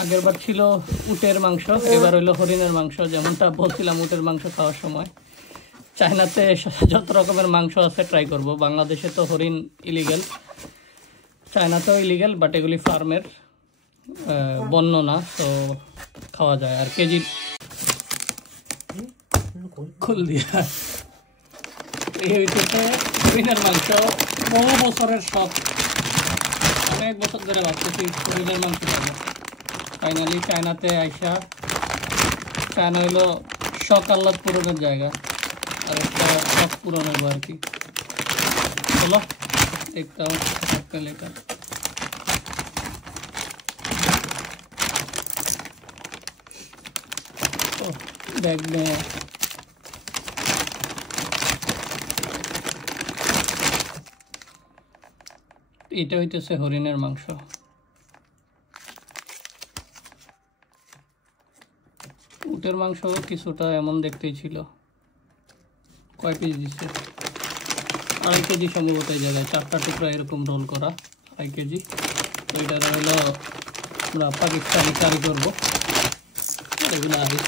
আগের বার ছিল উটের মাংস, এবার হইলো হরিণের মাংস। যেমনটা বলছিলাম উটের মাংস খাওয়ার সময়, চায়নাতে যত রকমের মাংস আছে ট্রাই করব। বাংলাদেশে তো হরিণ ইলিগেল, চায়নাতেও ইলিগেল, বাট এগুলি ফার্মের বন্য না, তো খাওয়া যায়। আর কেজি খুল দিয়া এই হইতেছে হরিণের মাংস। বহু বছরের শখ, অনেক বছর ধরে ভাবতেছি হরিণের মাংস খাবো। ফাইনালি চায়নাতে আইসা, চায়না হইলো শখ আহ্লাদ পূরণের জায়গা, আর একটা শখ পূরণ হবো আর কি। চলো দেখতে একটা লেখা। ব্যাগ নিয়ে এটা হইতেছে হরিণের মাংস। উটের মাংস কিছুটা এমন দেখতেই ছিল। কয় পিস দিচ্ছে? 2.5 কেজি সম্ভবত। এই জায়গায় 4টা টুকরা এরকম রোল করা, 2.5 কেজি। তো এটা হলো আমরা পাকিস্তানি কারি করবো, এগুলো আগে